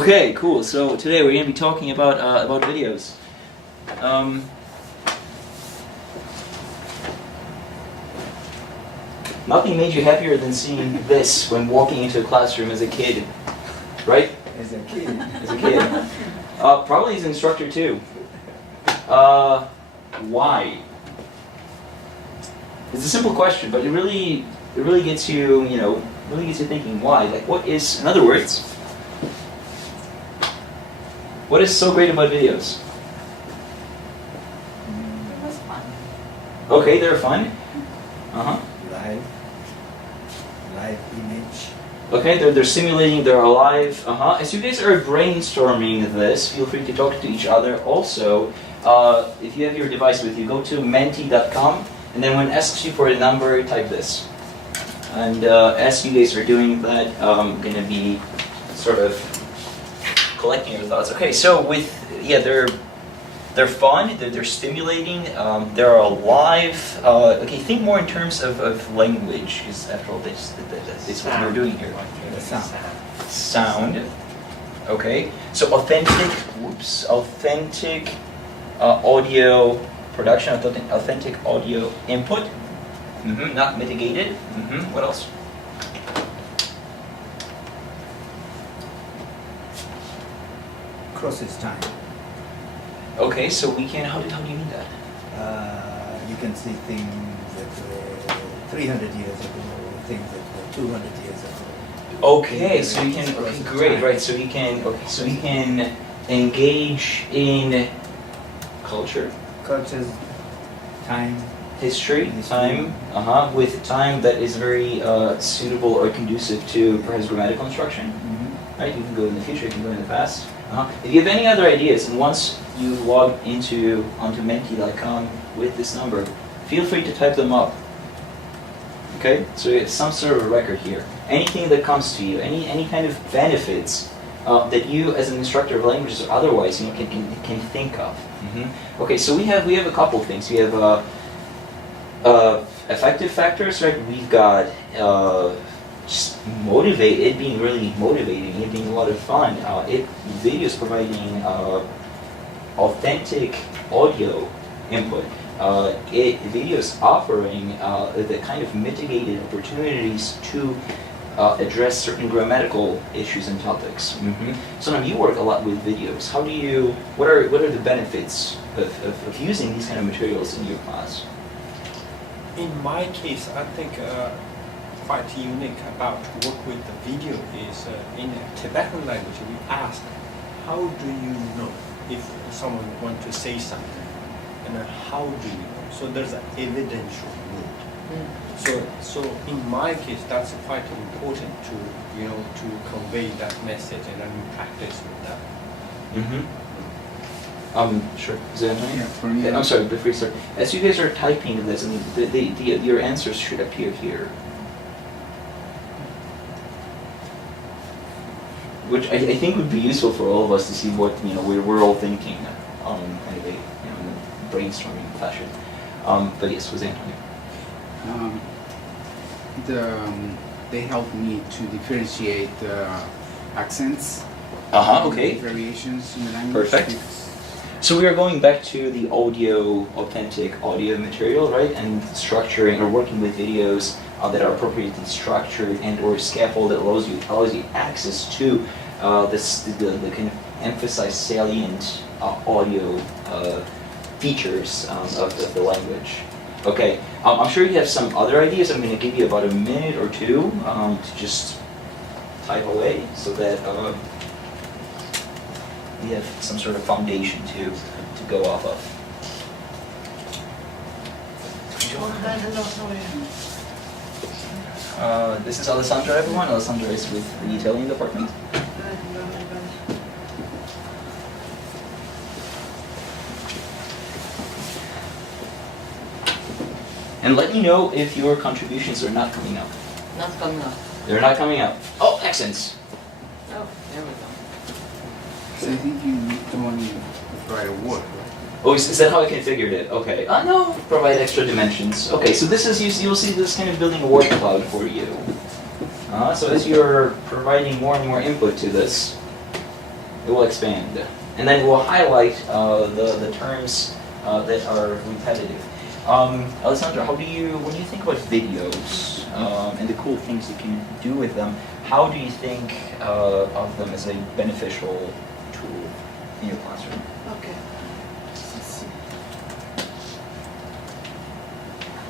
Okay, cool. So today we're going to be talking about videos. Nothing made you happier than seeing this when walking into a classroom as a kid, right? As a kid. As a kid. Probably as an instructor too. Why? It's a simple question, but it really gets you, really gets you thinking. Why? Like, what is, in other words, what is so great about videos? It was fun. Okay, they're fun. Live image. Okay, they're simulating, they're alive. As you guys are brainstorming this, feel free to talk to each other. Also, if you have your device with you, go to menti.com, and then when it asks you for a number, type this. And as you guys are doing that, I'm going to be sort of collecting your thoughts. Okay, so they're fun, they're stimulating, they're alive. Okay, think more in terms of language, because after all, this is what we're doing here. Sound. Okay, so authentic audio production, authentic audio input. Not mitigated. What else? Crosses time. Okay, so we can. How do you mean that? You can see things that were 300 years ago, things that were 200 years ago. Okay, so you can. Okay, great, right? So you can. Okay, so you can engage in culture, time, history, time. With time that is very suitable or conducive to perhaps grammatical instruction. Right? You can go in the future. You can go in the past. If you have any other ideas, and once you log onto menti.com with this number, feel free to type them up. Okay, so it's some sort of a record here. Anything that comes to you, any kind of benefits that you, as an instructor of languages or otherwise, can think of. Okay, so we have a couple things. We have affective factors, right? We've got just it being really motivating, it being a lot of fun. Videos providing authentic audio input. Videos offering the kind of mitigated opportunities to address certain grammatical issues and topics. So now you work a lot with videos. What are the benefits of using these kind of materials in your class? In my case, I think quite unique about work with the video is in Tibetan language we ask, how do you know if someone wants to say something, and how do you know? So there's an evidential mode. So in my case, that's quite important to convey that message, and then practice with that. Sure. Is that Antonio? Yeah, for me. I'm sorry, before you start. As you guys are typing this, your answers should appear here. Which I think would be useful for all of us to see what we're all thinking kind of a brainstorming fashion. But yes, was Antonio. They help me to differentiate accents. Okay. Variations in the language. Perfect. So we are going back to the authentic audio material, right? And structuring or working with videos that are appropriately structured and/or scaffold that allows you access to the kind of emphasized salient audio features of the language. Okay, I'm sure you have some other ideas. I'm going to give you about a minute or two to just type away so that we have some sort of foundation to go off of. This is Alessandra, everyone. Alessandra is with the Italian department. And let me know if your contributions are not coming up. Not coming up. They're not coming up. Oh, accents. Oh, there we go. So I think you need to only write a word, right? Oh, is that how I configured it? Okay. No, provide extra dimensions. Okay, so this is, you'll see this kind of building a word cloud for you. So as you're providing more and more input to this, it will expand. And then it will highlight the terms that are repetitive. Alessandra, what do you think about videos and the cool things you can do with them? How do you think of them as a beneficial tool in your classroom? Okay. Let's see.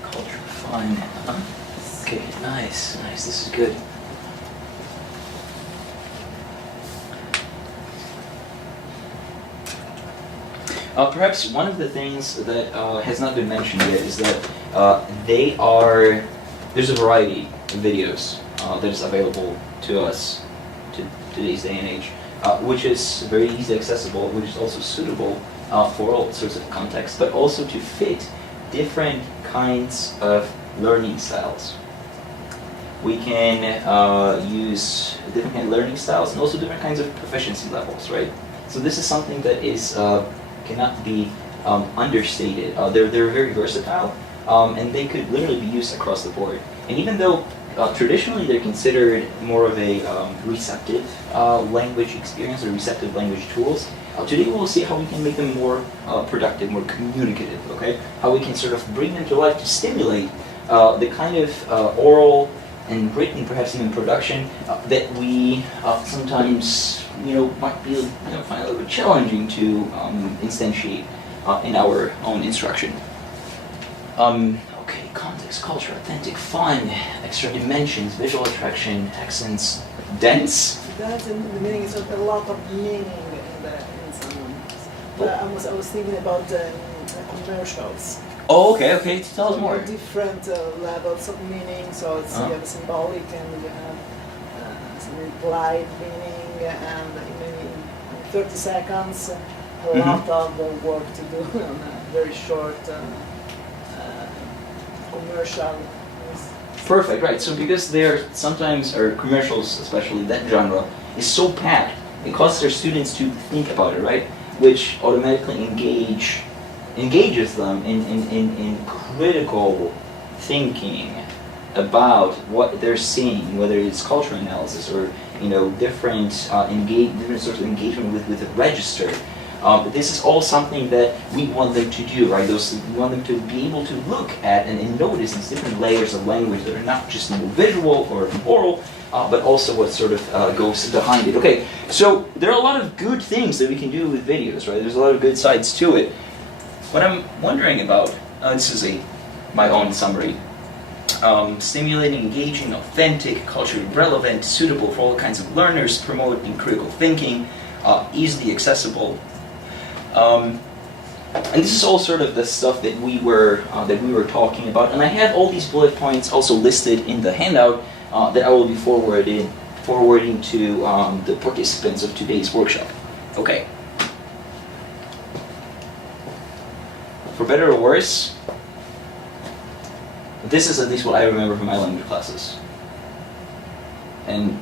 Culture fun. Okay, nice. This is good. Perhaps one of the things that has not been mentioned yet is that there's a variety of videos that is available to us to today's day and age, which is very easily accessible, which is also suitable for all sorts of contexts, but also to fit different kinds of learning styles. We can use different kind of learning styles and also different kinds of proficiency levels, right? So this is something that is cannot be understated. They're very versatile, and they could literally be used across the board. And even though traditionally they're considered more of a receptive language experience or receptive language tools, today we'll see how we can make them more productive, more communicative, okay? How we can sort of bring them to life to stimulate the kind of oral and written, perhaps even production, that we sometimes might be find a little bit challenging to instantiate in our own instruction. Okay, context, culture, authentic, fun, extra dimensions, visual attraction, accents, dense. That's in the meaning is a lot of meaning in some. I was thinking about the commercials. Oh, okay. Tell us more. Different levels of meaning. So it's you have symbolic and you have some implied meaning, and maybe in 30 seconds, a lot of work to do on a very short commercial. Perfect, right. So because they're sometimes, or commercials especially, that genre is so packed, it causes their students to think about it, right? Which automatically engages them in critical thinking about what they're seeing, whether it's cultural analysis or different sorts of engagement with a register. This is all something that we want them to do, right? We want them to be able to look at and notice these different layers of language that are not just visual or oral, but also what sort of goes behind it. Okay, so there are a lot of good things that we can do with videos, right? There's a lot of good sides to it. What I'm wondering about, this is my own summary, stimulating, engaging, authentic, culturally relevant, suitable for all kinds of learners, promoting critical thinking, easily accessible. And this is all sort of the stuff that we were talking about, and I have all these bullet points also listed in the handout that I will be forwarding to the participants of today's workshop. Okay. For better or worse, this is at least what I remember from my language classes. And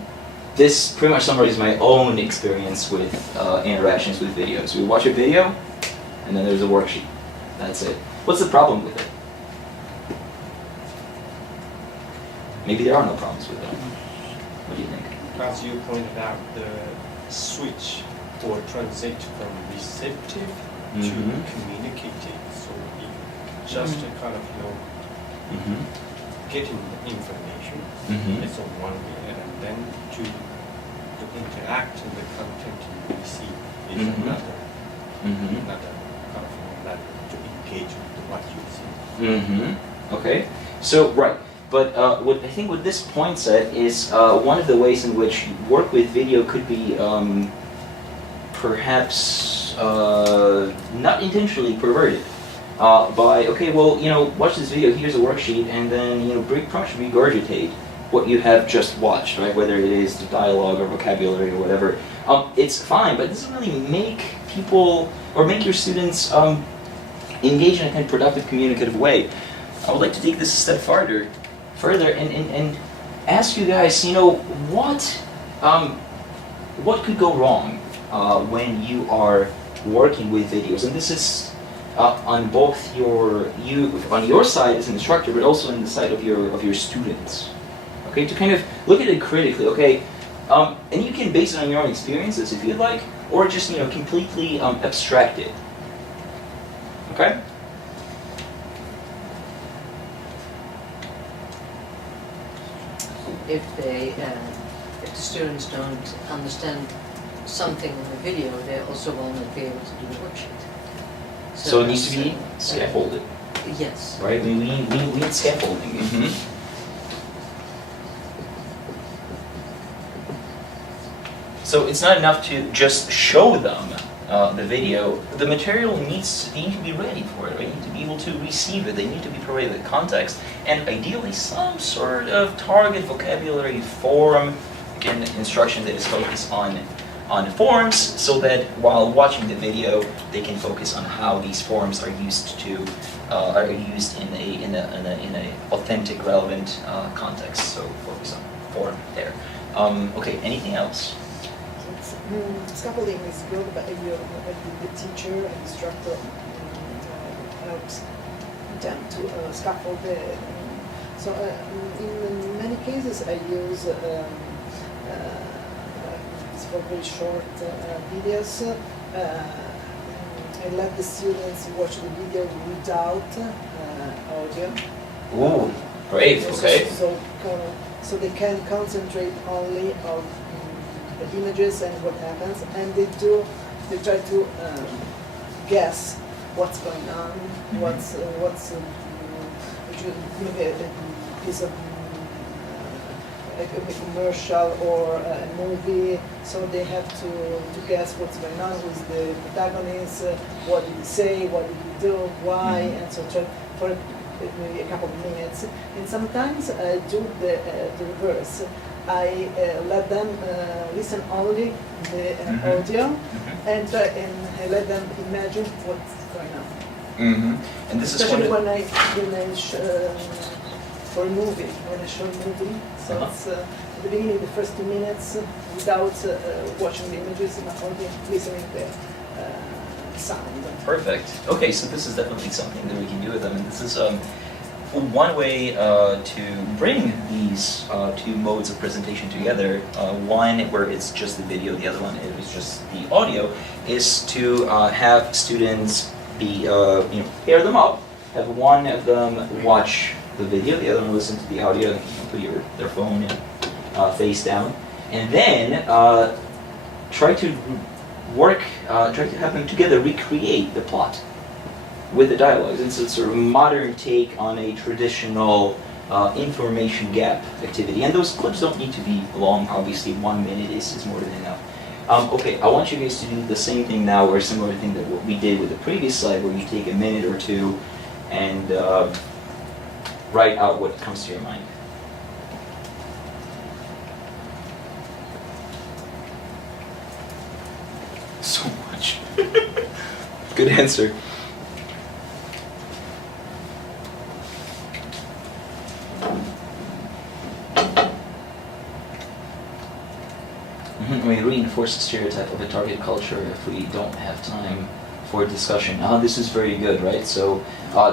this pretty much summarizes my own experience with interactions with videos. We watch a video, and then there's a worksheet. That's it. What's the problem with it? Maybe there are no problems with it. What do you think? As you pointed out, the switch or transit from receptive to communicative. So it just kind of getting the information is on one way, and then to interact in the content you receive is another kind of level to engage with what you see. Okay. So right. But what I think what this points at is one of the ways in which work with video could be perhaps not intentionally perverted by, okay, well, watch this video, here's a worksheet, and then, pretty much regurgitate what you have just watched, right? Whether it is the dialogue or vocabulary or whatever. It's fine, but it doesn't really make people, or make your students engage in a kind of productive, communicative way. I would like to take this a step further and ask you guys, what could go wrong when you are working with videos? And this is on both on your side as an instructor, but also on the side of your students. Okay, to kind of look at it critically. Okay, And you can base it on your own experiences if you'd like, or just completely abstract it. Okay? If the students don't understand something in the video, they also will not be able to do the worksheet. So it needs to be that's, scaffolded, yes. right? We need scaffolding. So it's not enough to just show them the video. The material needs to be ready for it. They need to be able to receive it. They need to be provided the context and ideally some sort of target vocabulary form, again, instruction that is focused on forms, so that while watching the video, they can focus on how these forms are used in a authentic, relevant context. So focus on form there. Okay. Anything else? Scaffolding is good, but if the teacher and instructor helps them to scaffold it. So in many cases I use for very short videos. I let the students watch the video without audio. Ooh, great. Okay. So they can concentrate only on the images and what happens, and they try to guess what's going on, what's maybe a piece of a commercial or a movie, so they have to guess what's going on with the protagonist, what did he say, what did he do, why, and so try for maybe a couple of minutes. And sometimes I do the reverse. I let them listen only the audio, and I let them imagine what's going on. And this especially is when I for a movie, when I show a movie. So it's at the beginning, the first 2 minutes, without watching the images, but only listening to the sound. Perfect. Okay, so this is definitely something that we can do with them, and this is one way to bring these two modes of presentation together. One where it's just the video, the other one is just the audio. Is to have students be pair them up. Have one of them watch the video, the other one listen to the audio. Put their phone face down, and then try to have them together recreate the plot with the dialogues. And so it's sort of a modern take on a traditional information gap activity. And those clips don't need to be long. Obviously, 1 minute is more than enough. Okay, I want you guys to do the same thing now, or a similar thing that what we did with the previous slide, where you take a minute or two and write out what comes to your mind. So much. Good answer. We reinforce the stereotype of a target culture if we don't have time for discussion. This is very good, right? So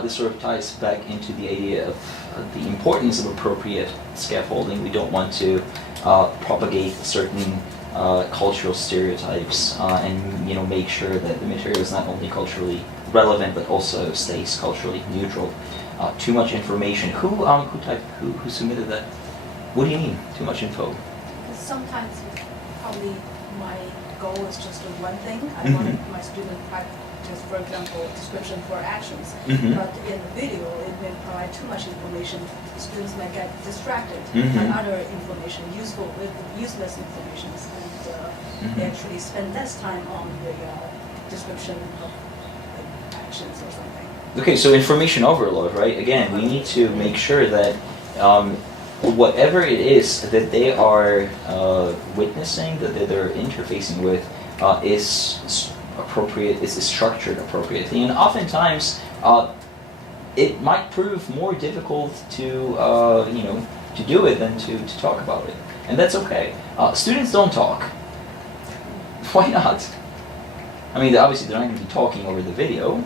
this sort of ties back into the idea of the importance of appropriate scaffolding. We don't want to propagate certain cultural stereotypes, and make sure that the material is not only culturally relevant but also stays culturally neutral. Too much information. Who submitted that? What do you mean? Too much info? Sometimes probably my goal is just one thing. I wanted my student to practice, for example, description for actions. But in the video, it may provide too much information. Students may get distracted by other information, useless information, and they actually spend less time on the description of actions or something. Okay, so information overload, right? Again, we need to make sure that whatever it is that they are witnessing, that they're interfacing with, is appropriate, is structured appropriately. And oftentimes, it might prove more difficult to do it than to talk about it. And that's okay. Students don't talk. Why not? I mean, obviously they're not going to be talking over the video,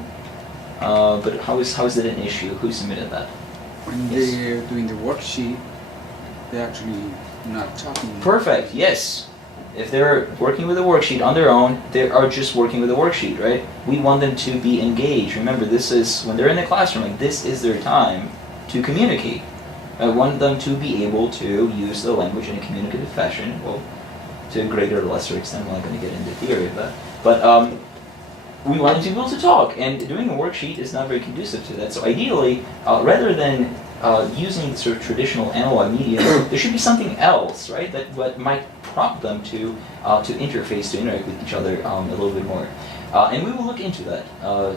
but how is it an issue? Who submitted that? When they're doing the worksheet, they actually not talking. Perfect, yes. If they're working with a worksheet on their own, they are just working with a worksheet, right? We want them to be engaged. Remember, this is, when they're in the classroom, like, this is their time to communicate. I want them to be able to use the language in a communicative fashion. Well, to a greater or lesser extent, I'm not going to get into theory of that. But we want them to be able to talk, and doing a worksheet is not very conducive to that. So ideally, rather than using sort of traditional analog media, there should be something else, right? That might prompt them to interface, to interact with each other a little bit more. And we will look into that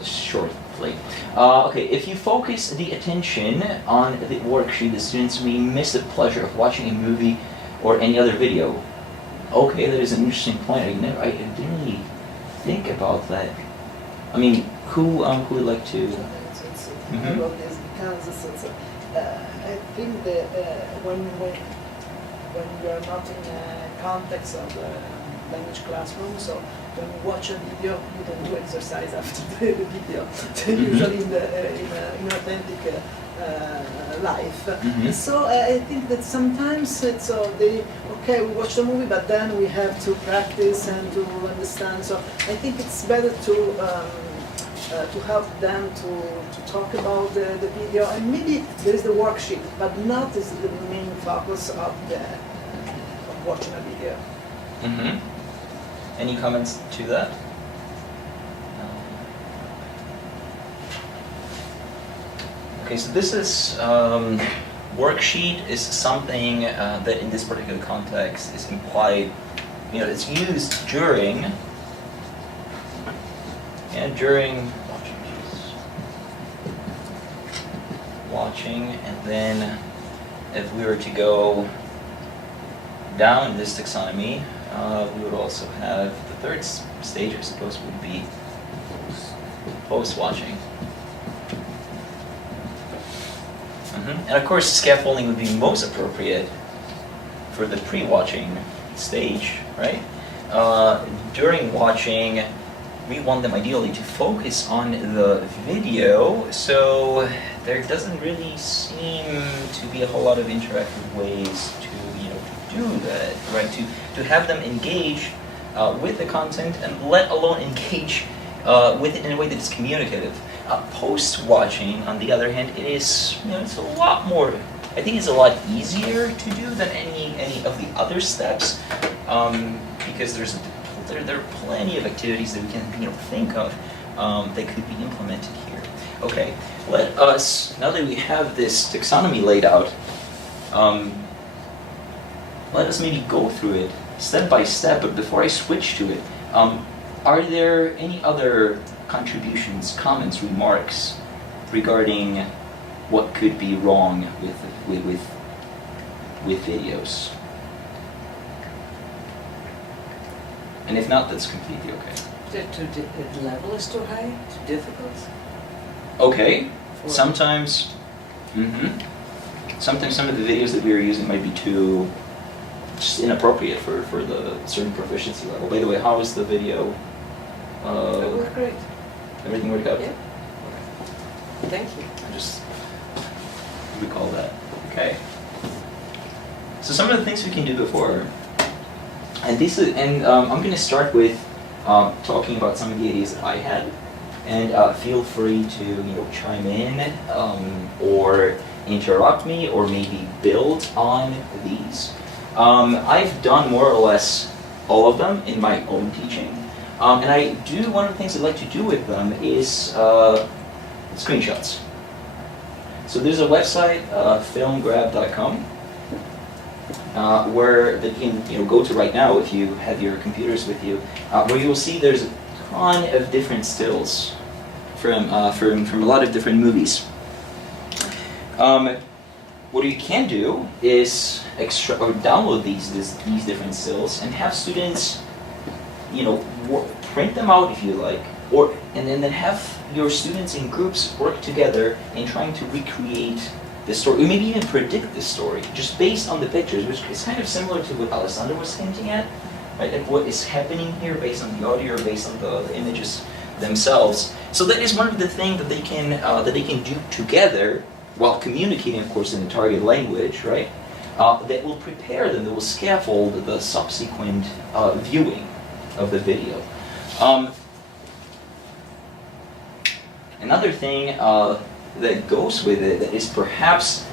shortly. Okay, if you focus the attention on the worksheet, the students may miss the pleasure of watching a movie or any other video. Okay, that is an interesting point. I didn't really think about that. I mean, who would like to? It's Mhm. about this because I think that when you are not in a context of language classroom, so when you watch a video, you don't do exercise after the video. Usually in an authentic life. Mhm. So I think that sometimes it's okay, we watch the movie, but then we have to practice and to understand. So I think it's better to help them to talk about the video, and maybe there is the worksheet, but not as the main focus of watching a video. Mm-hmm. Any comments to that? Okay, so this is worksheet is something that in this particular context is implied. You know, it's used during watching, and then if we were to go down this taxonomy, we would also have the third stage, I suppose, would be post-watching. And of course, scaffolding would be most appropriate for the pre-watching stage, right? During watching, we want them ideally to focus on the video, so there doesn't really seem to be a whole lot of interactive ways to do that, right? To have them engage with the content, and let alone engage with it in a way that is communicative. Post-watching, on the other hand, it is, it's a lot more. I think it's a lot easier to do than any of the other steps, because there are plenty of activities that we can think of that could be implemented here. Okay, let us, now that we have this taxonomy laid out, let us maybe go through it step by step. But before I switch to it, are there any other contributions, comments, remarks regarding what could be wrong with videos? And if not, that's completely okay. The level is too high, too difficult. Okay. Sometimes, sometimes some of the videos that we are using might be too just inappropriate for the certain proficiency level. By the way, how is the video? It worked great. Everything worked out? Yeah. Thank you. I just recall that. Okay. So some of the things we can do before, and I'm going to start with talking about some of the ideas that I had, and feel free to chime in or interrupt me or maybe build on these. I've done more or less all of them in my own teaching. And one of the things I like to do with them is screenshots. So there's a website, filmgrab.com, where that you can go to right now if you have your computers with you, where you will see there's a ton of different stills from a lot of different movies. What you can do is download these different stills and have students, print them out if you like, and then have your students in groups work together in trying to recreate the story, or maybe even predict the story, just based on the pictures, which is kind of similar to what Alessandro was hinting at, right? Like what is happening here based on the audio, or based on the images themselves. So that is one of the things that they can do together while communicating, of course, in the target language, right? that will prepare them, that will scaffold the subsequent viewing of the video. Another thing that goes with it that is perhaps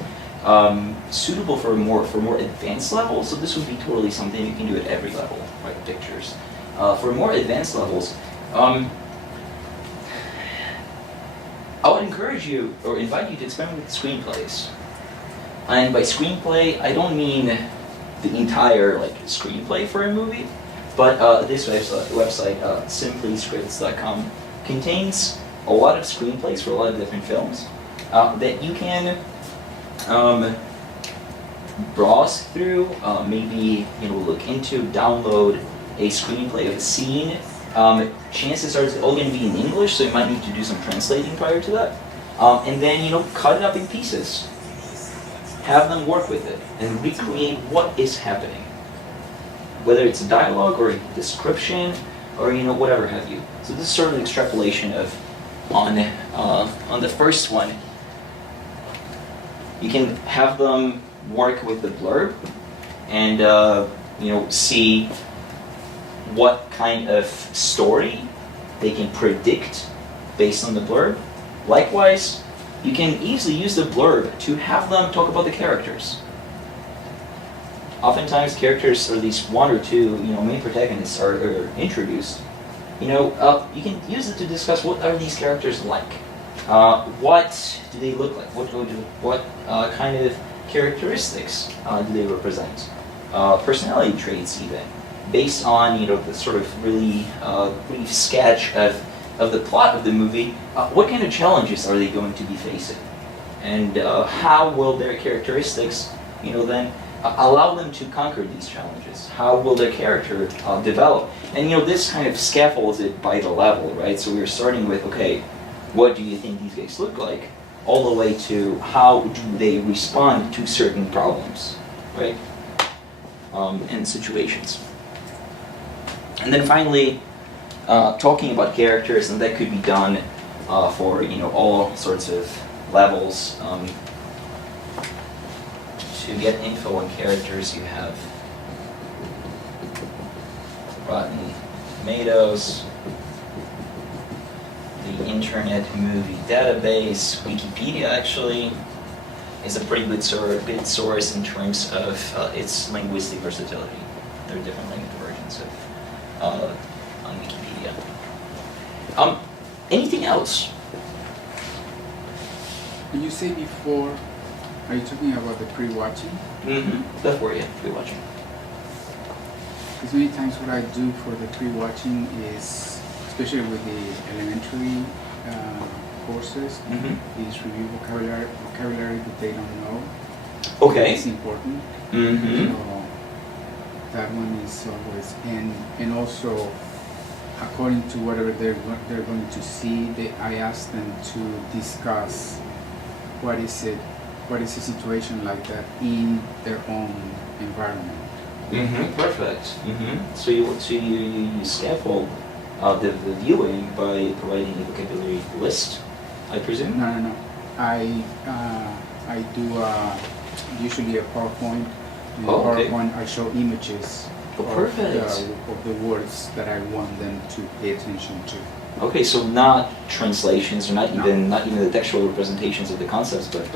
suitable for more advanced levels, so this would be totally something you can do at every level, right? Pictures. For more advanced levels, I would encourage you or invite you to experiment with screenplays. And by screenplay, I don't mean the entire screenplay for a movie, but this website, simplyscripts.com, contains a lot of screenplays for a lot of different films that you can browse through, maybe look into, download a screenplay of a scene. Chances are it's all going to be in English, so you might need to do some translating prior to that. And then cut it up in pieces. Have them work with it and recreate what is happening, whether it's a dialogue or a description or whatever have you. So this is sort of an extrapolation of on the first one. You can have them work with the blurb and see what kind of story they can predict based on the blurb. Likewise, you can easily use the blurb to have them talk about the characters. Oftentimes, characters, or at least one or two, main protagonists are introduced. You can use it to discuss what are these characters like. What do they look like? What kind of characteristics do they represent? Personality traits, even, based on the sort of really brief sketch of the plot of the movie. What kind of challenges are they going to be facing, and how will their characteristics, then allow them to conquer these challenges? How will their character develop? And this kind of scaffolds it by the level, right? So we're starting with, okay, what do you think these guys look like, all the way to how do they respond to certain problems, right? And situations. And then finally, talking about characters, and that could be done for all sorts of levels. To get info on characters, you have Rotten Tomatoes, the Internet Movie Database. Wikipedia actually is a pretty good source in terms of its linguistic versatility. There are different language versions of on Wikipedia. Anything else? Did you say before, are you talking about the pre-watching? Mm-hmm. Before, yeah, pre-watching. Because many times what I do for the pre-watching is, especially with the elementary courses, is review vocabulary that they don't know. Okay. It's important. Mm-hmm. So that one is always, and also according to whatever they're going to see, I ask them to discuss what is a situation like that in their own environment. Mm-hmm. Perfect. Mm-hmm. So you scaffold the viewing by providing a vocabulary list, I presume? No. I do usually a PowerPoint. In the PowerPoint, I show images of the words that I want them to pay attention to. Okay, so not translations, or not even the textual representations of the concepts, but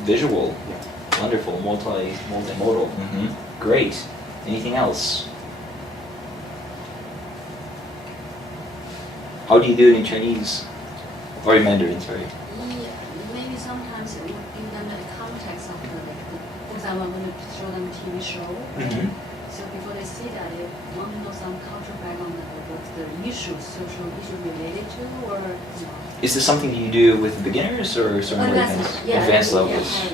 visual. Yeah. Wonderful, multimodal. Mm-hmm. Great. Anything else? How do you do it in Chinese? Or in Mandarin, sorry. Yeah, maybe sometimes it would give them the context of for example, I'm going to show them a TV show. Mm-hmm. So before they see that, they want to know some cultural background of what's the issues, social issue related to, or Is this something you do with beginners or some more advanced levels?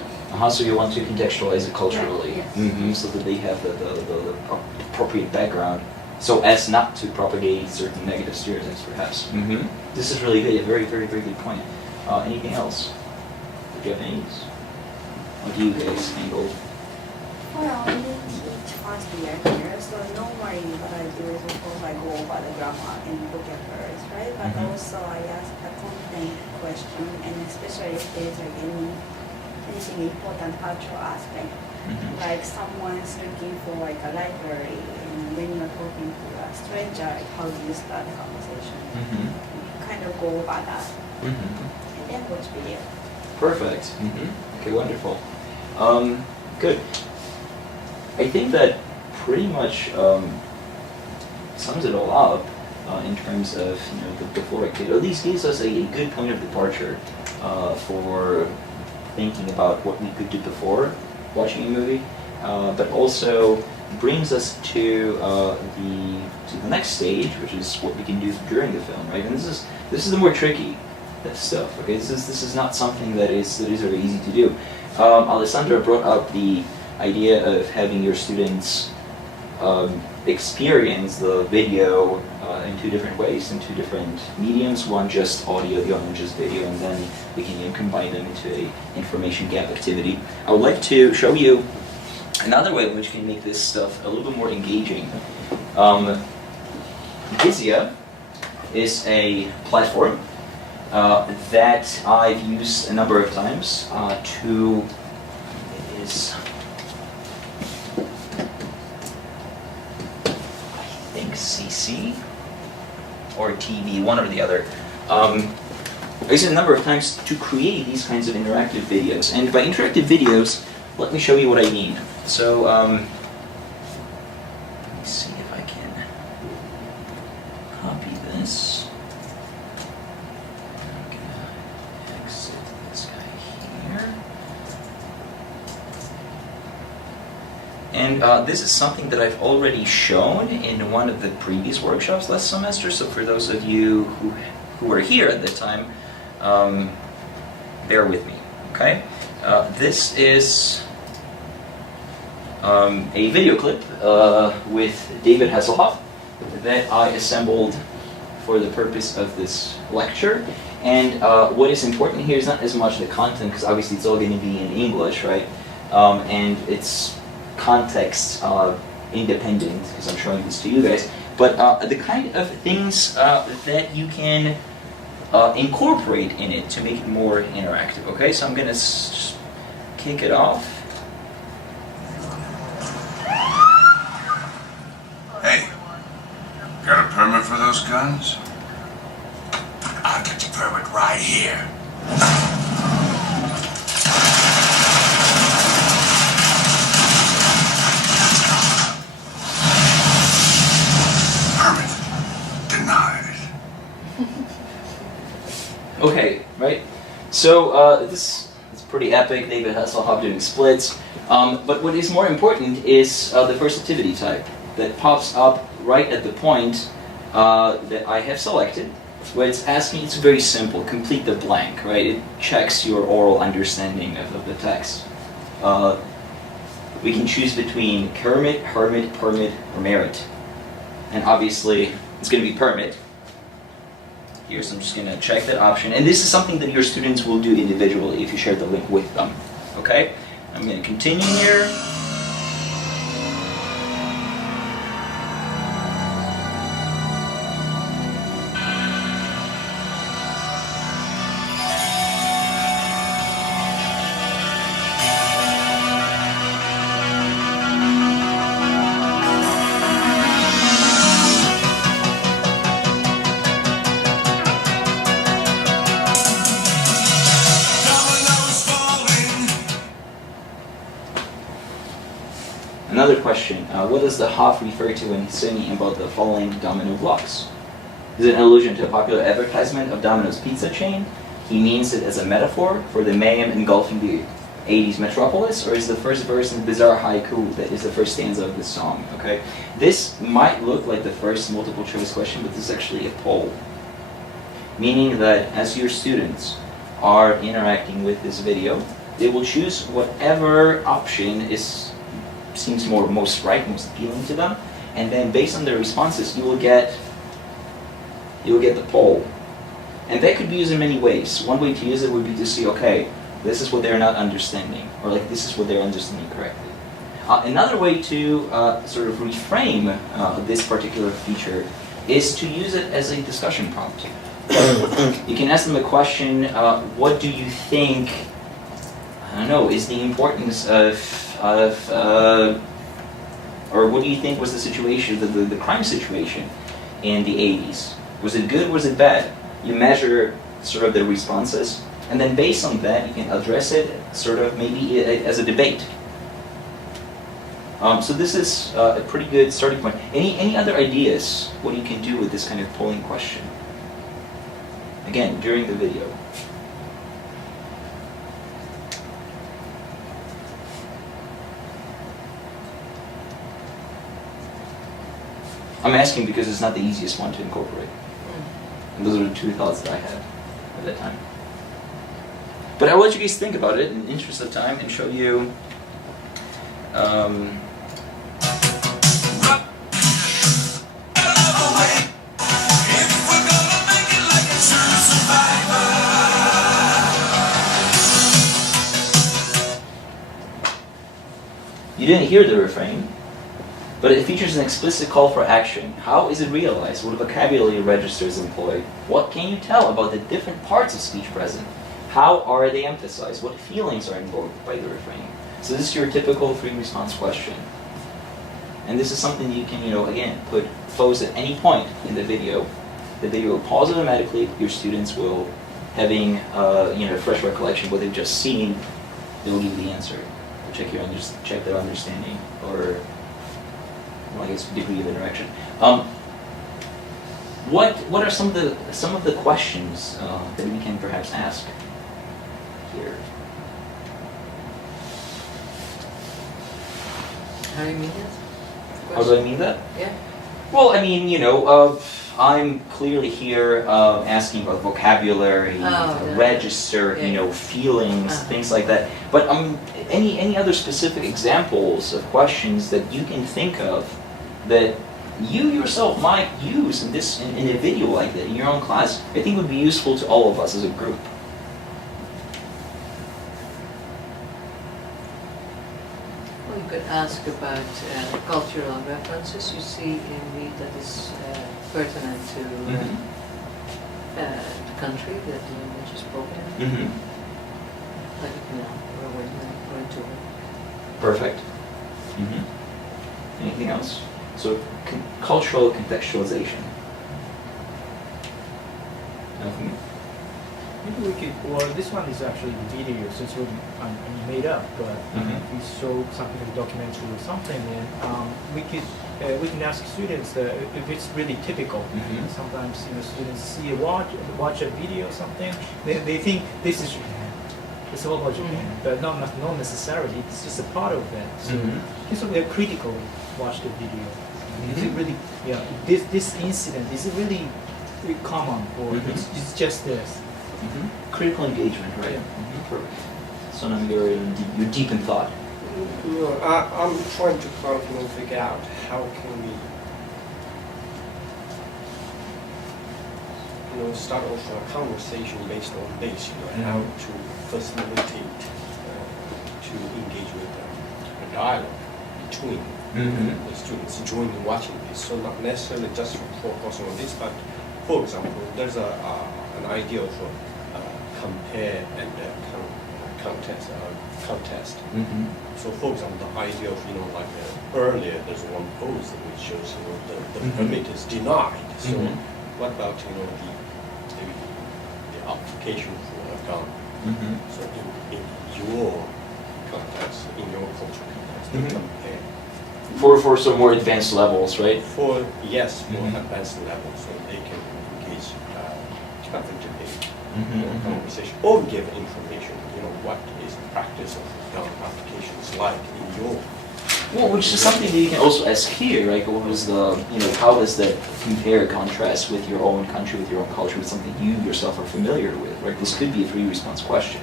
So you want to contextualize it culturally, yes. So that they have the appropriate background, so as not to propagate certain negative stereotypes, perhaps. This is really good. A very, very, very good point. Anything else? The Japanese? What do you guys handle? Well, I didn't teach first year here, so normally what I do is of course I go over the grammar and look at words, right? But also I ask the content question, and especially if there's like anything important cultural aspect. Like someone's looking for like a library, and when you're talking to a stranger, like how do you start a conversation? Kind of go by that, and then watch video. Perfect. Okay, wonderful. Good. I think that pretty much sums it all up in terms of the before activity. At least gives us a good point of departure for thinking about what we could do before watching a movie, but also brings us to the next stage, which is what we can do during the film, right? And this is the more tricky stuff. Okay, this is not something that is very easy to do. Alessandra brought up the idea of having your students experience the video in two different ways, in two different mediums. One just audio, the other one just video, and then we can combine them into a information gap activity. I would like to show you another way in which we can make this stuff a little bit more engaging. Vizia is a platform that I've used a number of times to. It is. CC or TV, one or the other. I used it a number of times to create these kinds of interactive videos. And by interactive videos, let me show you what I mean. So, let me see if I can copy this. I'm gonna exit this guy here. And this is something that I've already shown in one of the previous workshops last semester. So for those of you who were here at the time, bear with me, okay? This is a video clip with David Hasselhoff that I assembled for the purpose of this lecture. And what is important here is not as much the content, because obviously it's all going to be in English, right? And it's context independent, because I'm showing this to you guys, but the kind of things that you can incorporate in it to make it more interactive. Okay, so I'm going to kick it off. Hey, got a permit for those guns? I'll get your permit right here. Okay, right? So this is pretty epic. David Hasselhoff doing splits. But what is more important is the first activity type that pops up right at the point that I have selected, where it's asking. It's very simple. Complete the blank, right? It checks your oral understanding of the text. We can choose between hermit, hermit, permit, or merit, and obviously it's going to be permit. Here, so I'm just going to check that option. And this is something that your students will do individually if you share the link with them. Okay? I'm going to continue here. Another question, what does the Hoff refer to when he's singing about the falling domino blocks? Is it an allusion to a popular advertisement of Domino's pizza chain? He means it as a metaphor for the mayhem engulfing the 80s metropolis? Or is the first verse in bizarre haiku that is the first stanza of the song? Okay, this might look like the first multiple choice question, but this is actually a poll. Meaning that as your students are interacting with this video, they will choose whatever option seems most right, most appealing to them, and then based on their responses, you will get the poll. And that could be used in many ways. One way to use it would be to see, okay, this is what they're not understanding, or like this is what they're understanding correctly. Another way to sort of reframe this particular feature is to use it as a discussion prompt. You can ask them a question, what do you think, I don't know, is the importance of or what do you think was the situation, the crime situation in the 80s? Was it good, was it bad? You measure sort of the responses, and then based on that, you can address it sort of maybe as a debate. So this is a pretty good starting point. Any other ideas what you can do with this kind of polling question? Again, during the video. I'm asking because it's not the easiest one to incorporate. And those are the two thoughts that I had at that time. But I'll let you guys think about it in the interest of time and show you you didn't hear the refrain, but it features an explicit call for action. How is it realized? What vocabulary registers employed? What can you tell about the different parts of speech present? How are they emphasized? What feelings are invoked by the refrain? So this is your typical free response question. And this is something you can, again, pose at any point in the video. The video will pause automatically. Your students will, having fresh recollection of what they've just seen, they'll give the answer. Check their understanding, or I guess degree of interaction. What are some of the questions that we can perhaps ask here? How do you mean that? How do I mean that? Yeah. Well, I mean, I'm clearly here asking about vocabulary, register, feelings, things like that. But any other specific examples of questions that you can think of that you yourself might use in a video like that in your own class, I think would be useful to all of us as a group. Well, you could ask about cultural references you see in read that is pertinent to the country that the language is spoken in. Mm-hmm. Like, we're going to it. Perfect. Mm-hmm. Anything else? So, cultural contextualization. Nothing. Maybe we could, well, this one is actually the video, so it's really made up, but if we show something like a documentary or something, then we can ask students if it's really typical. Sometimes students see watch a video or something, they think this is Japan, it's all about Japan, but not necessarily. It's just a part of it. So they critically watch the video. Is it really, this incident is it really common, or it's just this? Critical engagement, right? Perfect. So now you're deep in thought. I'm trying to figure out how can we start also a conversation based on this, how to facilitate to engage with a dialogue between the students joining watching this. So not necessarily just focusing on this, but for example, there's an idea of compare and contest. So for example, the idea of earlier there's one pose which shows the permit is denied. So what about the application for a gun? So in your context, in your cultural context, they compare. For some more advanced levels, right? For advanced levels, so they can engage kind of debate or conversation, or give information. What is the practice of gun applications like in your? Well, which is something that you can also ask here, right? What was how does that compare, contrast with your own country, with your own culture, with something you yourself are familiar with, right? This could be a free response question,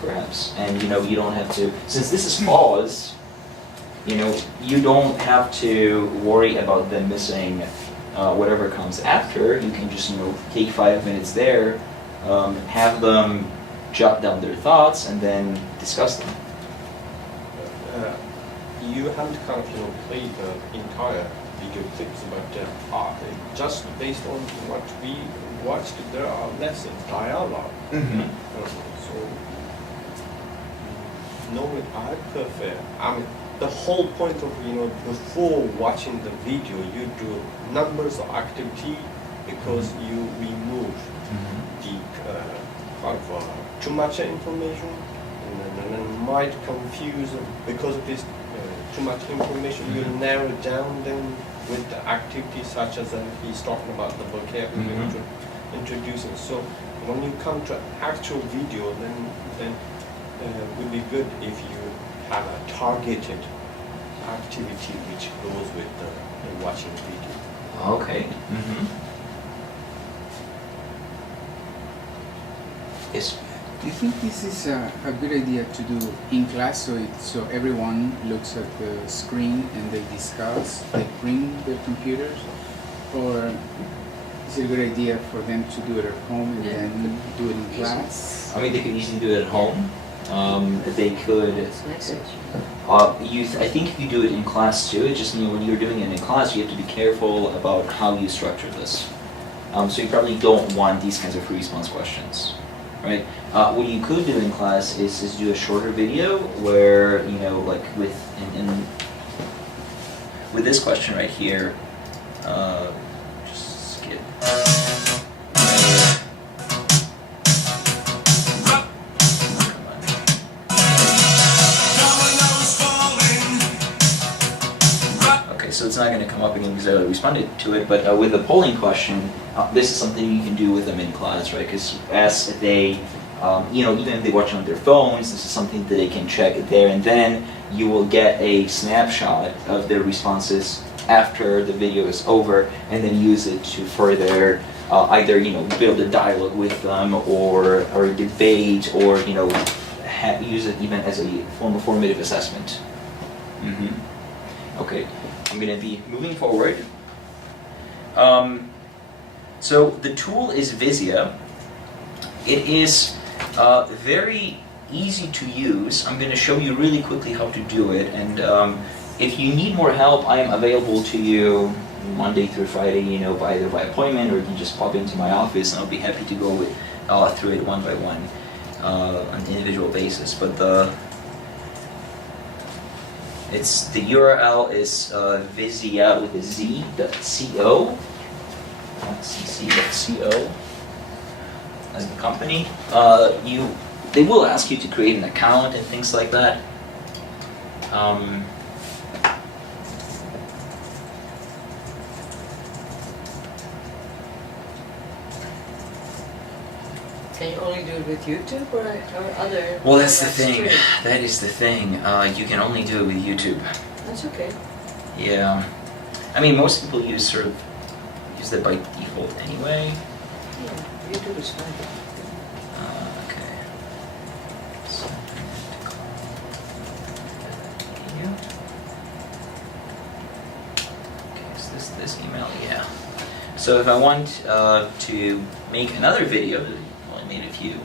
perhaps. And you don't have to, since this is pause, you don't have to worry about them missing whatever comes after. You can just take 5 minutes there, have them jot down their thoughts, and then discuss them. You haven't played the entire video clips, but just based on what we watched, there are lessons, dialogue. So normally I prefer, I mean, the whole point of, before watching the video, you do numbers of activity because you remove the kind of too much information and then might confuse because of this too much information. You narrow down them with the activities such as he's talking about the vocabulary introducing. So when you come to actual video, then it would be good if you have a targeted activity which goes with the watching video. Okay. Yes. Do you think this is a good idea to do in class so everyone looks at the screen and they discuss, they bring their computers? Or is it a good idea for them to do it at home and then do it in class? I mean, they could easily do it at home. They could. It's nice actually. I think if you do it in class too, it just when you're doing it in class, you have to be careful about how you structure this. So you probably don't want these kinds of free response questions, right? What you could do in class is do a shorter video where like with this question right here, just skip. So it's not going to come up again because I responded to it, but with the polling question, this is something you can do with them in class, right? Because as they, even if they watch it on their phones, this is something that they can check there, and then you will get a snapshot of their responses after the video is over, and then use it to further either build a dialogue with them, or debate, or use it even as a form of formative assessment. Okay. I'm going to be moving forward. So the tool is Vizia. It is very easy to use. I'm going to show you really quickly how to do it. And if you need more help, I am available to you Monday through Friday, either by appointment, or you can just pop into my office and I'll be happy to go through it one by one on an individual basis. But the URL is Vizia with a Z.co, cc.co as the company. They will ask you to create an account and things like that. Can you only do it with YouTube or other? Well, that's the formats thing. too? That is the thing. You can only do it with YouTube. That's okay. Yeah. I mean, most people use that by default anyway. Yeah, YouTube is fine. Okay. So, okay, is this email? Yeah. So if I want to make another video, I made a few,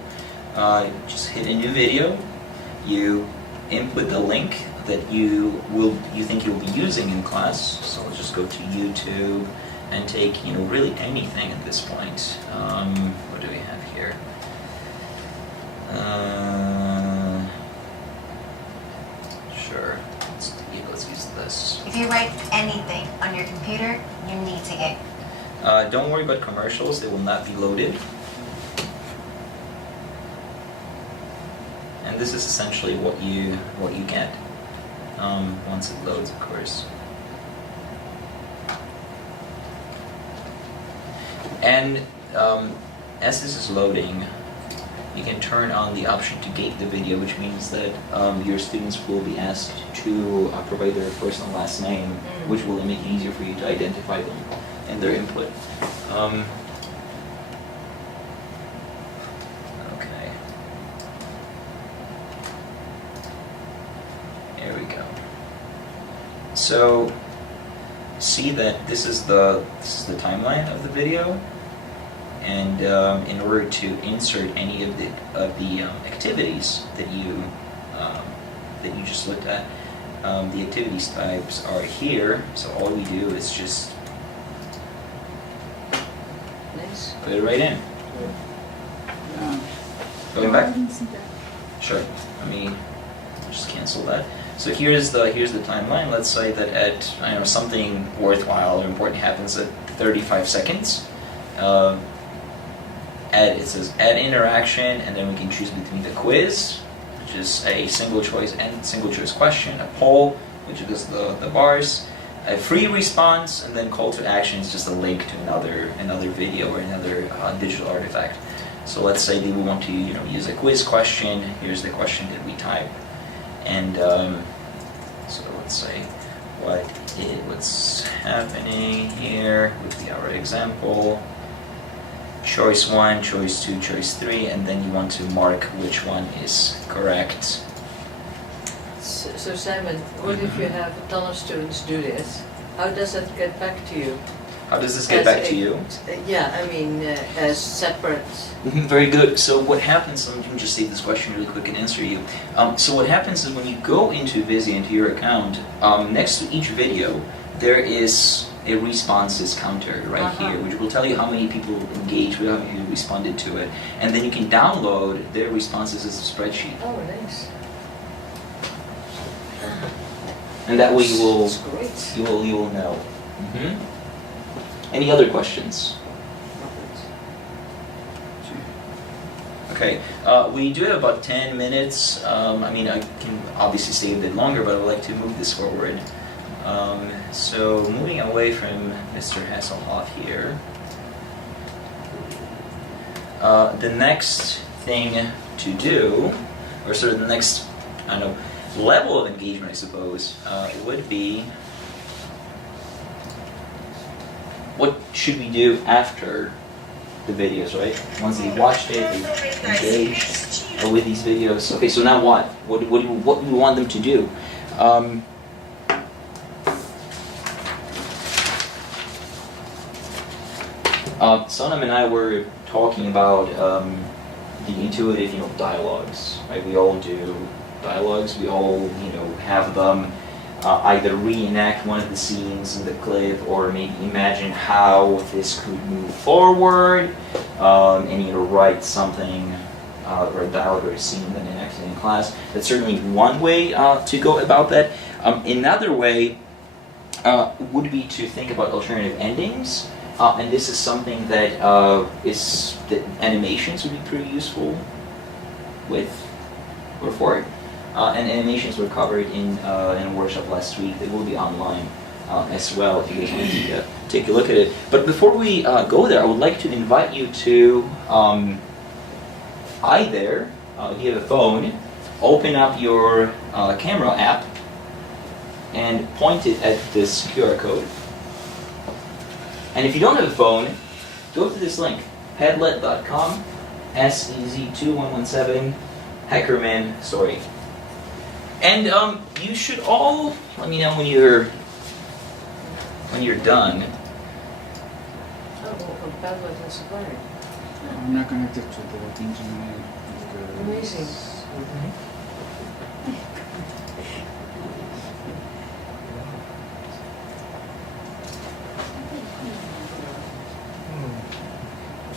just hit a new video, you input the link that you think you'll be using in class. So let's just go to YouTube and take really anything at this point. What do we have here? Sure. Let's use this. If you write anything on your computer, you need to get. Don't worry about commercials; they will not be loaded. And this is essentially what you get once it loads, of course. And as this is loading, you can turn on the option to gate the video, which means that your students will be asked to provide their first and last name, which will make it easier for you to identify them and their input. Okay. There we go. So see that this is the timeline of the video, and in order to insert any of the activities that you just looked at, the activities types are here. So all we do is just Nice. put it right in. Going back. Sure. Let me just cancel that. So here's the timeline. Let's say that at something worthwhile or important happens at 35 seconds. It says add interaction, and then we can choose between the quiz, which is a single choice question, a poll, which is the bars, a free response, and then call to action is just a link to another video or another digital artifact. So let's say that we want to use a quiz question. Here's the question that we type, and so let's say what's happening here would be our example. Choice 1, choice 2, choice 3, and then you want to mark which one is correct. So Simon, what if you have a ton of students do this? How does that get back to you? How does this get back to you? Yeah, I mean, as separate. Very good. So what happens, let me just save this question really quick and answer you. So what happens is when you go into Vizia, into your account, next to each video, there is a responses counter right here, which will tell you how many people engaged with, how many people responded to it. And then you can download their responses as a spreadsheet. Oh, nice. And that way you will, That's great. you will know. Any other questions? Okay, we do have about 10 minutes. I mean, I can obviously stay a bit longer, but I would like to move this forward. So moving away from Mr. Hasselhoff here, the next thing to do, or sort of the next, level of engagement, I suppose, would be, what should we do after the videos, right? Once they've watched it, they've engaged with these videos. Okay, so now what? What do we want them to do? Sonam and I were talking about the intuitive, dialogues. Right? We all do dialogues. We all, have them either reenact one of the scenes in the clip, or maybe imagine how this could move forward, and write something or a dialogue or a scene that enacted in class. That's certainly one way to go about that. Another way would be to think about alternative endings. And this is something that that animations would be pretty useful with or for it. And animations were covered in a workshop last week. They will be online as well if you guys want to take a look at it. But before we go there, I would like to invite you to either, if you have a phone, open up your camera app and point it at this QR code. And if you don't have a phone, go to this link, padlet.com, SEZ2117, Hackerman story. And you should all let me know when you're done. Oh, Padlet is acquired. I'm not connected to the internet. Amazing.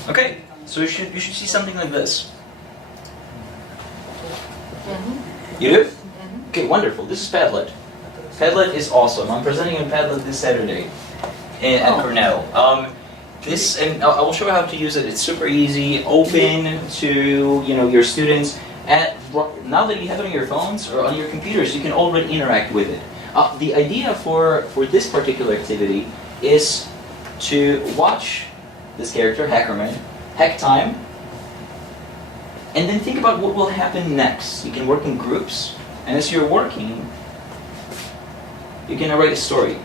Okay, so you should see something like this. You do? Okay, wonderful. This is Padlet. Padlet is awesome. I'm presenting on Padlet this Saturday at Cornell. And I will show you how to use it. It's super easy, open to your students. And now that you have it on your phones or on your computers, you can already interact with it. The idea for this particular activity is to watch this character, Hackerman, hack time, and then think about what will happen next. You can work in groups, and as you're working, you can write a story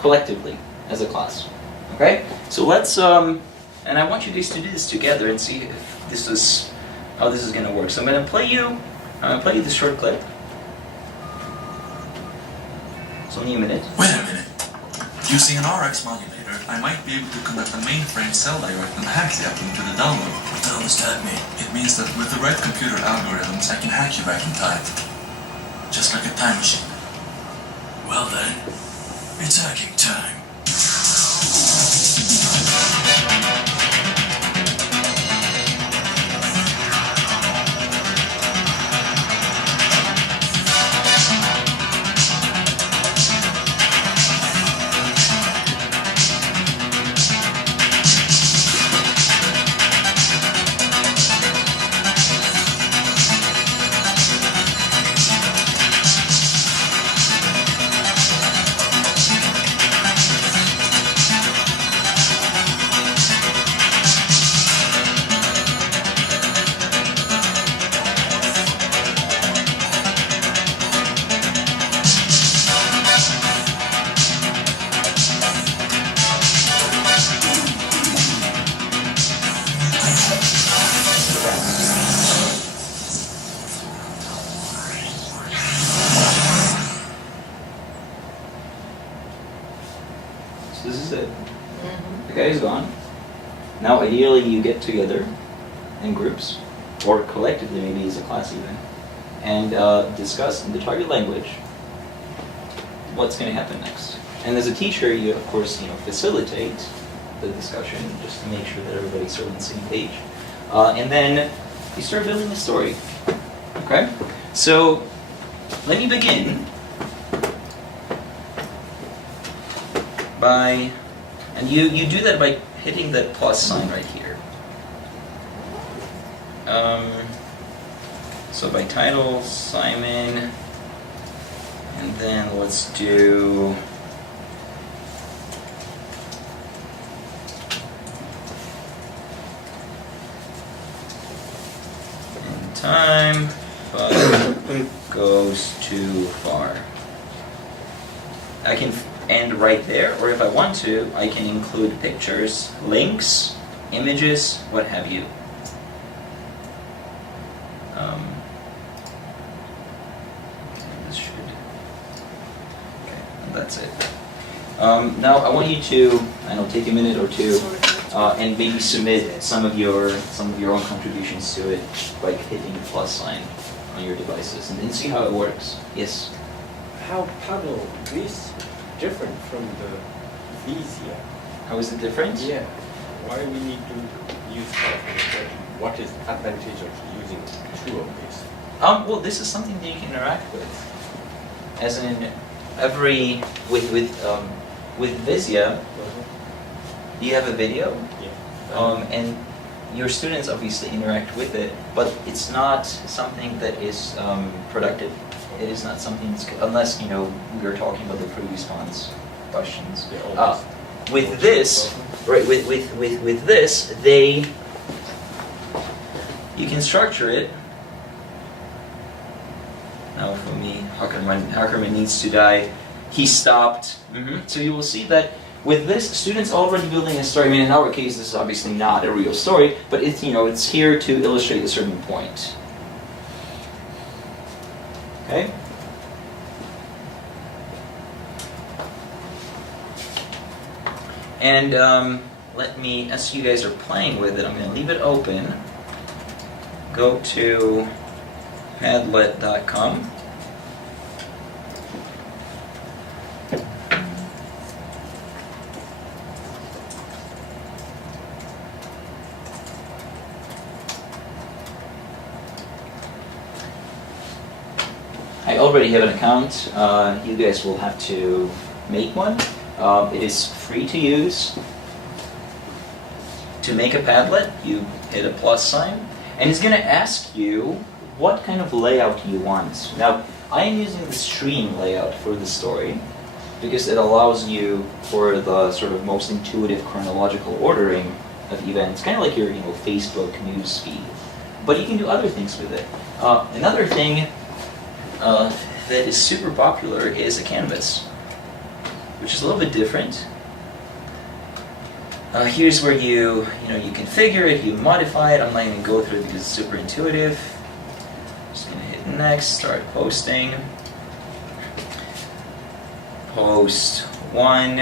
collectively as a class. Okay? So let's, and I want you guys to do this together and see if this is how this is going to work. So I'm going to play you this short clip. It's only a minute. Wait a minute. Using an RX modulator, I might be able to conduct a mainframe cell direct and hack the app into the download. What the hell does that mean? It means that with the right computer algorithms, I can hack you back in time. Just like a time machine. Well then, it's hacking time. So this is it. The guy is gone. Now ideally you get together in groups, or collectively maybe as a class even, and discuss in the target language what's going to happen next. And as a teacher, you of course facilitate the discussion just to make sure that everybody's sort of on the same page. And then you start building the story. Okay? So let me begin by, and you do that by hitting that plus sign right here. So by title, Simon, and then let's do in time, but goes too far. I can end right there, or if I want to, I can include pictures, links, images, what have you. This should. Okay, and that's it. Now I want you to, take a minute or two, and maybe submit some of your own contributions to it by hitting the plus sign on your devices, and then see how it works. Yes. How Padlet is different from the Vizia? How is it different? Yeah. Why we need to use Padlet? What is the advantage of using two of these? Well, this is something that you can interact with. As in, with Vizia, you have a video, and your students obviously interact with it, but it's not something that is productive. It is not something that's, unless we were talking about the pre-response questions. With this, right? With this, you can structure it. Now for me, Hackerman needs to die. He stopped. So you will see that with this, students already building a story. I mean, in our case, this is obviously not a real story, but it's it's here to illustrate a certain point. Okay. And let me, as you guys are playing with it, I'm going to leave it open. Go to Padlet.com. I already have an account. You guys will have to make one. It is free to use. To make a Padlet, you hit a plus sign, and it's going to ask you what kind of layout you want. Now, I am using the stream layout for the story because it allows you for the sort of most intuitive chronological ordering of events, kind of like your Facebook news feed. But you can do other things with it. Another thing that is super popular is a canvas, which is a little bit different. Here's where you configure it, you modify it. I'm not going to go through it because it's super intuitive. Just going to hit next, start posting. Post 1,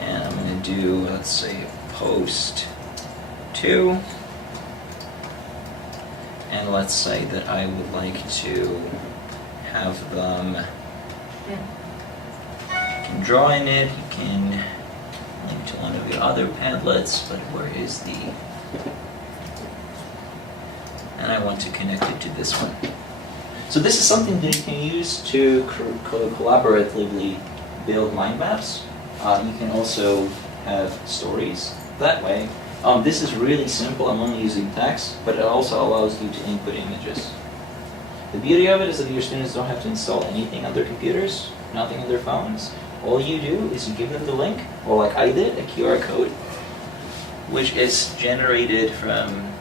and I'm going to do, let's say, post 2. And let's say that I would like to have them, you can draw in it, you can link to one of your other Padlets, but where is the, and I want to connect it to this one. So this is something that you can use to collaboratively build mind maps. You can also have stories that way. This is really simple. I'm only using text, but it also allows you to input images. The beauty of it is that your students don't have to install anything on their computers, nothing on their phones. All you do is you give them the link, or like I did, a QR code, which is generated from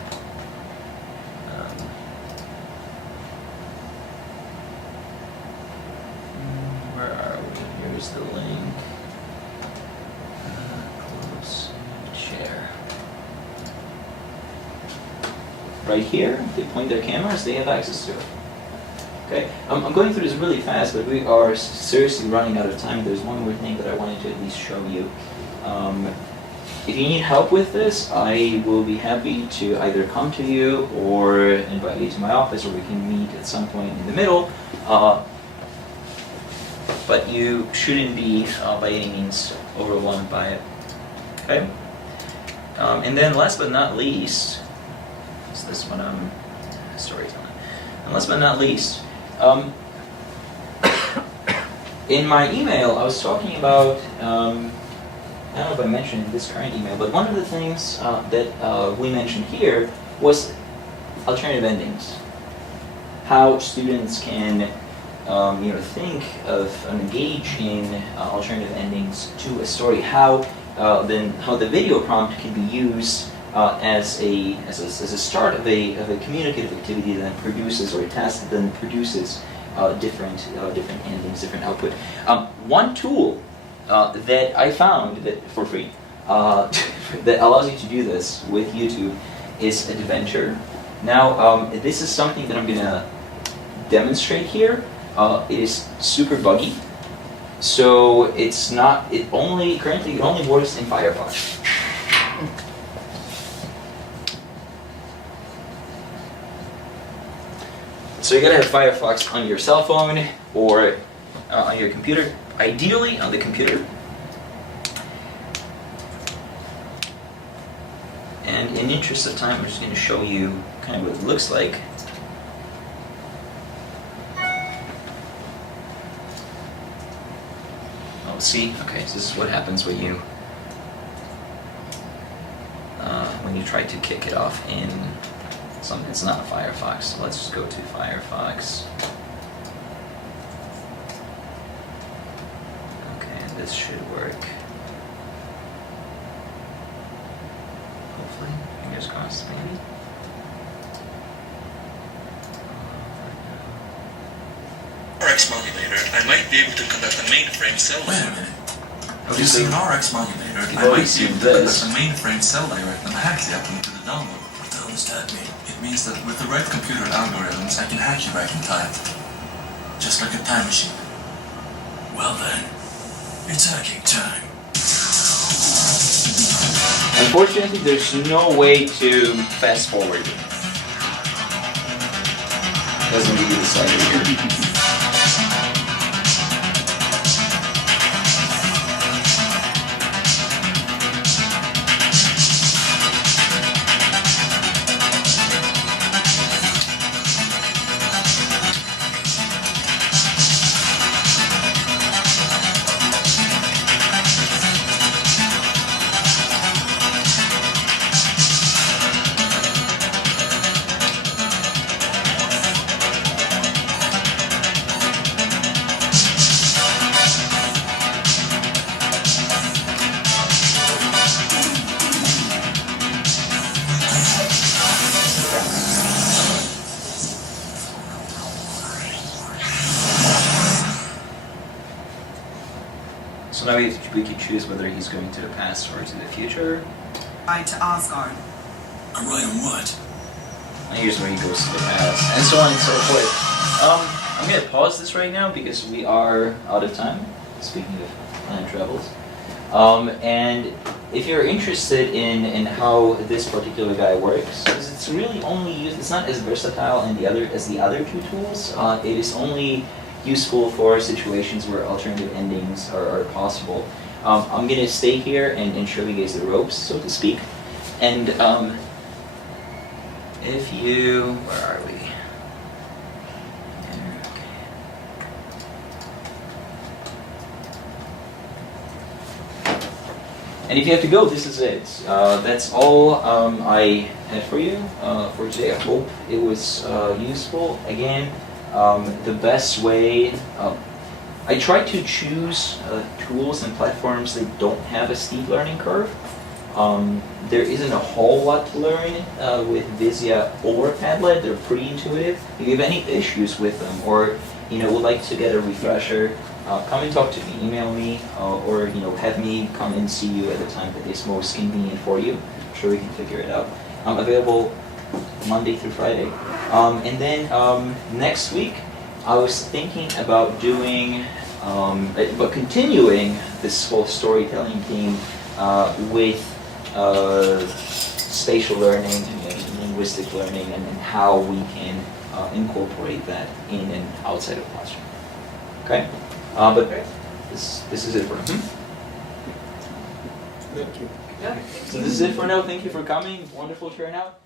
where are we? Here's the link. Close, share. Right here, they point their cameras, they have access to it. Okay, I'm going through this really fast, but we are seriously running out of time. There's one more thing that I wanted to at least show you. If you need help with this, I will be happy to either come to you or invite you to my office, or we can meet at some point in the middle. But you shouldn't be by any means overwhelmed by it. Okay? And then last but not least, is this one storytelling. And last but not least, in my email, I was talking about, I don't know if I mentioned in this current email, but one of the things that we mentioned here was alternative endings. How students can think of and engage in alternative endings to a story. How the video prompt can be used as a start of a communicative activity that then produces, or a task that then produces different endings, different output. One tool that I found that for free that allows you to do this with YouTube is Adventure. Now this is something that I'm gonna demonstrate here. It is super buggy, so it's not. Currently it only works in Firefox. So you gotta have Firefox on your cell phone or on your computer. Ideally on the computer. And in the interest of time, I'm just going to show you kind of what it looks like. Oh, see? Okay, so this is what happens when you try to kick it off in something. It's not Firefox. So let's just go to Firefox. This should work. Hopefully, fingers crossed, maybe. RX modulator, I might be able to conduct a mainframe cell. Wait a minute. Okay, Using an RX modulator, I might be able to this. conduct a mainframe cell direct and hack the uplink to the download. What the hell does that mean? It means that with the right computer algorithms, I can hack you back in time. Just like a time machine. Well then. It's hacking time. Unfortunately, there's no way to fast forward it. Doesn't give you the slider here. So now we can choose whether he's going to the past or to the future. Ride to Asgard. A ride on what? And here's where he goes to the past, and so on and so forth. I'm going to pause this right now because we are out of time, speaking of time travels. And if you're interested in how this particular guy works, because it's really only used, it's not as versatile as the other two tools. It is only useful for situations where alternative endings are possible. I'm going to stay here and show you guys the ropes, so to speak. And if you, where are we? And if you have to go, this is it. That's all I had for you for today. I hope it was useful. Again, the best way, I try to choose tools and platforms that don't have a steep learning curve. There isn't a whole lot to learn with Vizia or Padlet. They're pretty intuitive. If you have any issues with them, or would like to get a refresher, come and talk to me, email me, or have me come and see you at a time that is most convenient for you. I'm sure we can figure it out. I'm available Monday through Friday. And then next week, I was thinking about doing, but continuing this whole storytelling theme with spatial learning and linguistic learning, and how we can incorporate that in and outside of the classroom. Okay, but this is it for now. Thank you. Yeah, So this is it for now. Thank you for coming. Wonderful turnout.